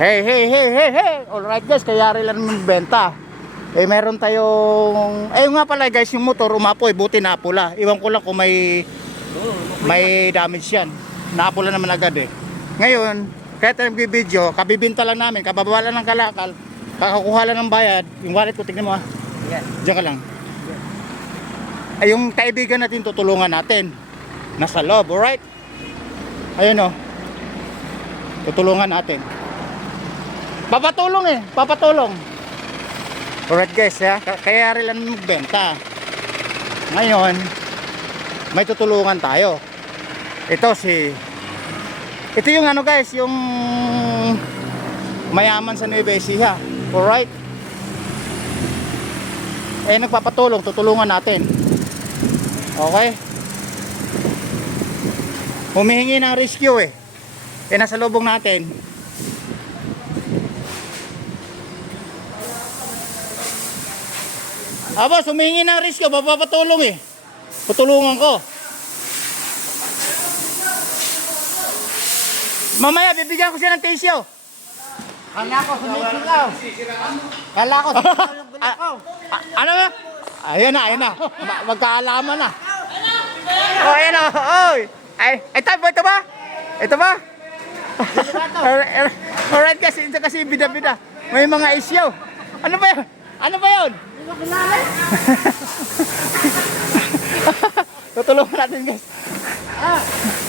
Hey, hey, hey, hey, hey. Alright guys, kaya rin lang magbenta. Eh meron tayong nga pala guys, yung motor umapoy, buti na pula. Iwan ko lang kung may damage yan. Napula naman agad eh. Ngayon, kaya tayo video, kabibinta lang namin, kabababa lang ng kalakal, kakakuha lang ng bayad. Yung wallet ko, tignan mo ah. Yan. Diyan ka lang. Ay yung kaibigan natin tutulungan natin. Nasa loob, alright? Ayun oh. Tutulungan natin. Papatulong eh, papatulong. Alright guys, ya. Kaya rin lang magbenta. Ngayon, may tutulungan tayo. Ito yung ano guys, yung mayaman sa Nueva Ecija. Alright? Eh nagpapatulong, tutulungan natin. Okay? Humihingi ng rescue eh. Eh nasa lubong natin. Boss, humingi ng rescue, papapatulong eh. Tutulungan ko. Mamaya, bibigyan ko siya ng tissue. Kala ko sumisigaw. Kala ko sumisigaw yung gulo ko. Ano ba? Ayan na. Magkaalaman na. Oh, ayan na. Oy. Ito ba? Ito ba? Alright kasi bida-bida. May mga issue. Ano ba yun? Ano ba yun? Tutulungan natin guys.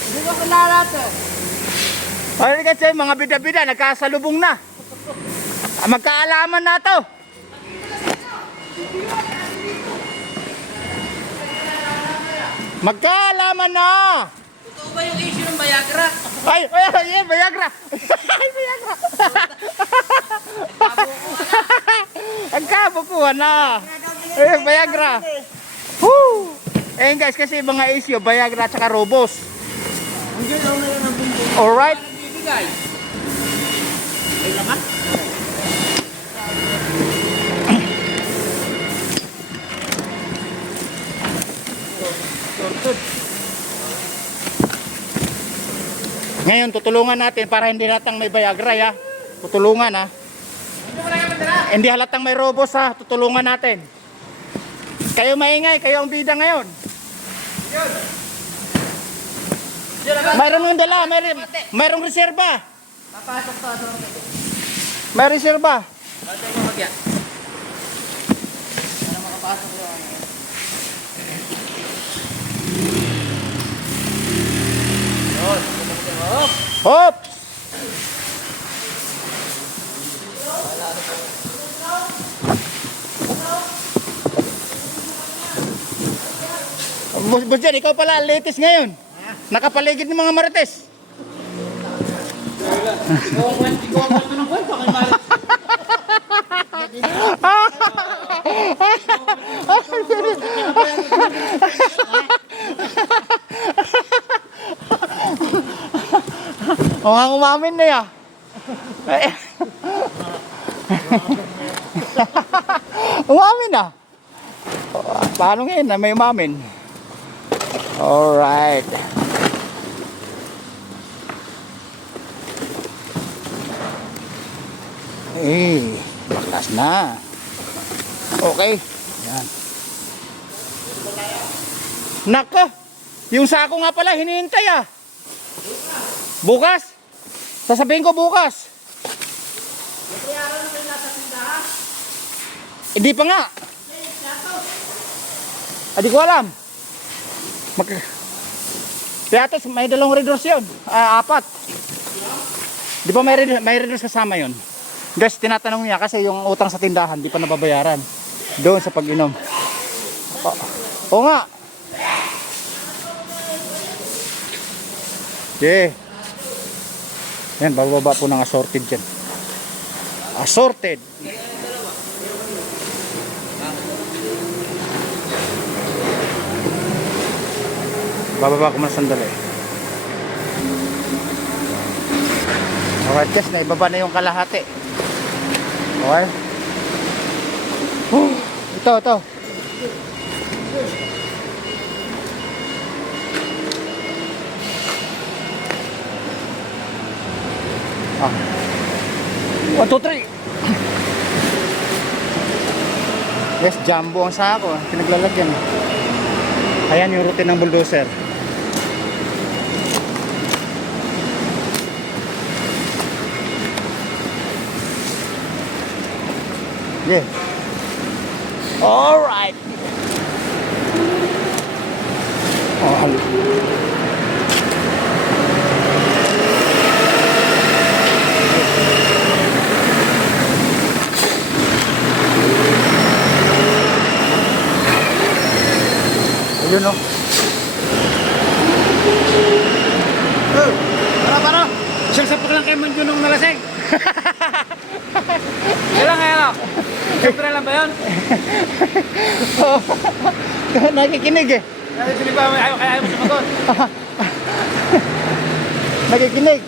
Hindi ko kilala to. Alright guys, mga bida-bida nagkasalubong na. Magkaalaman na to. Magkaalaman na. Totoo ba yung issue ng Viagra? Ay, Viagra. Ay, Viagra. Nagkabukuhan na. Ay, Viagra. Woo! Eh guys, kasi mga issue, Viagra at saka Robos. Hindi lang na lang ang bumbong. Alright. Bibigay. May laman? Ngayon, tutulungan natin para hindi halatang may Viagra, ya. Tutulungan, ha. Hindi halatang may Robos, ha. Tutulungan natin. Kayo maingay, kayo ang bida ngayon. Mayroon yung dala, mayroong reserba. Papasok to. May reserba. Basta yung magya. Ano makapasok yun? Hop! Boss Jan, ikaw pala ang latest ngayon. Nakapaligid ng mga marites. Mukhang umamin na ya. Umamin na. Paano ngayon na may umamin? Alright. Baklas na. Okay. Yan. Nako. Yung sako nga pala hinihintay ah. Bukas? Sasabihin ko bukas. Hindi pa nga. Hindi ko alam. Piatos, may dalawang readers yun. 4. Di ba may readers kasama yun? Guys, tinatanong niya kasi yung utang sa tindahan di pa nababayaran. Doon sa pag-inom. Oo nga. Okay. Yan, bababa po ng assorted dyan. Assorted. Bababa ko muna sandali. Alright guys, naibaba na yung kalahati. Okay. Ito. 1, 2, 3. Yes, jumbo ang sako. Pinaglalagyan. Ayan yung routine ng bulldozer. Yeah. Alright. Oh, ayun o. Para. Isang sapot lang kay Manjo nung nalasing. Kailan kaya na? Siyempre lang ba yun? Nakikinig eh. Hindi ba ayaw mo sumagot? Nakikinig.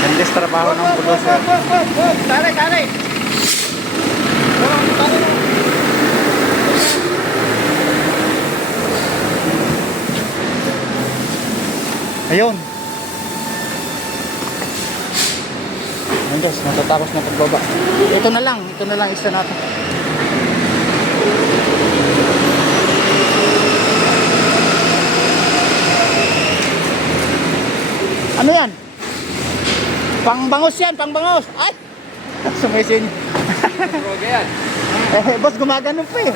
Gandis trabaho ng bulldozer. Taray! Ayun. Ayun guys, natatapos na pagbaba. Ito na lang isa natin. Ano yan? Pangbangos yan, pangbangos. Ay! Sumisin. Droga yan. Boss, gumagano pa eh.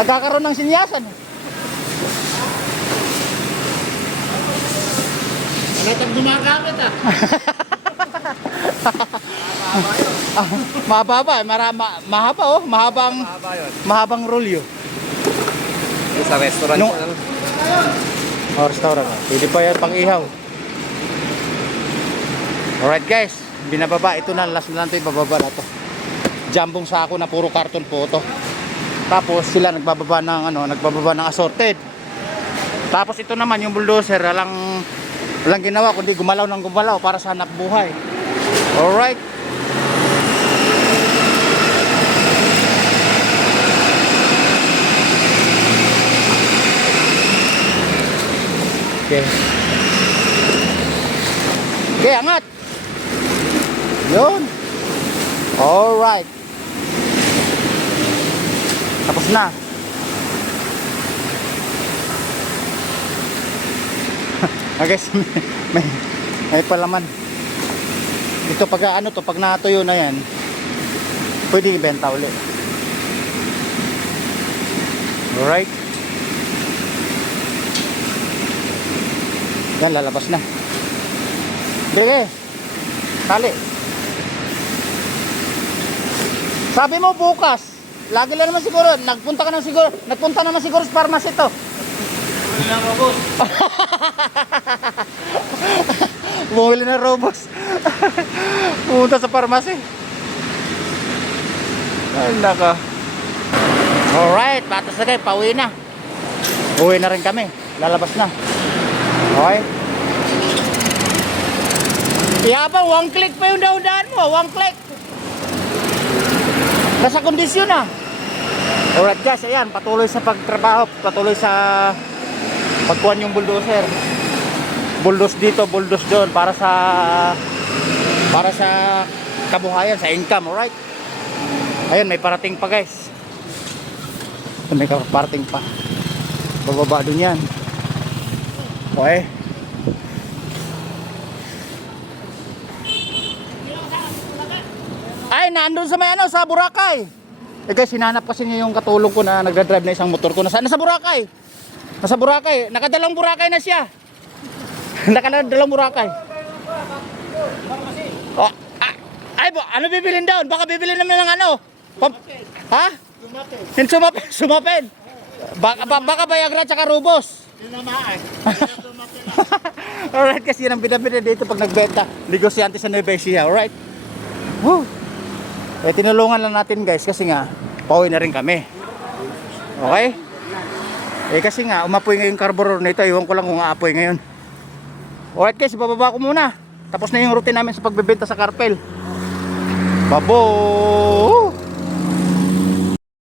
Nagkakaroon ng sinyasan. Natag gumagamit ah. Mahaba, mahaba oh, mahabang rolyo. Sa restaurant No. ko naman. Oh, restaurant. Pwede pa yan pang ihaw. Alright guys, binababa. Ito na, last na lang ito, ibababa na ito. Jambong sako na puro karton po ito. Tapos sila nagbababa ng assorted. Tapos ito naman yung bulldozer, walang ginawa kundi gumalaw ng gumalaw para sa hanap buhay. Alright. Okay. Okay, angat. Yun. Alright. Tapos na. Okay, may palaman. Dito pag pag natuyo na yan, pwede ibenta ulit. Alright. Yan, lalabas na. Sige, tali. Sabi mo bukas, lagi lang naman siguro, nagpunta naman siguro sa pharmacy to. Bumili ng robos. Bumili na robos. Pumunta sa pharmacy. Ay, naka. Alright, patas na kayo, pauwi na. Uwi na rin kami, lalabas na. Okay. Yabang, 1 click pa yung daw-daan mo, 1 click. Nasa kondisyon na. Alright guys, ayan, patuloy sa pagtrabaho, patuloy sa pagkuhan yung bulldozer. Bulldoze dito, bulldoze doon para sa kabuhayan, sa income, alright? Ayun, may parating pa guys. May parating pa. Bababa doon yan. Okay. Ay, nandun sa may sa Boracay. Eh guys, hinanap kasi niya yung katulong ko na nagdadrive na isang motor ko. Nasa Boracay. Nasa Boracay. Nakadalang Boracay na siya. Nakadalang Boracay. Oh, ay, ano bibilin doon? Baka bibilin naman ng ano? Ha? Sumapin. Baka Viagra tsaka Rubos. Alright, kasi yan ang binabida dito pag nagbenta. Negosyante sa Nueva Ecija, alright? Woo! Eh, tinulungan lang natin guys kasi nga, pauwi na rin kami. Okay? Eh, kasi nga, umapoy ngayon carburetor nito. Iwan ko lang kung aapoy ngayon. Alright guys, bababa ko muna. Tapos na yung routine namin sa pagbebenta sa Carpel. Babo!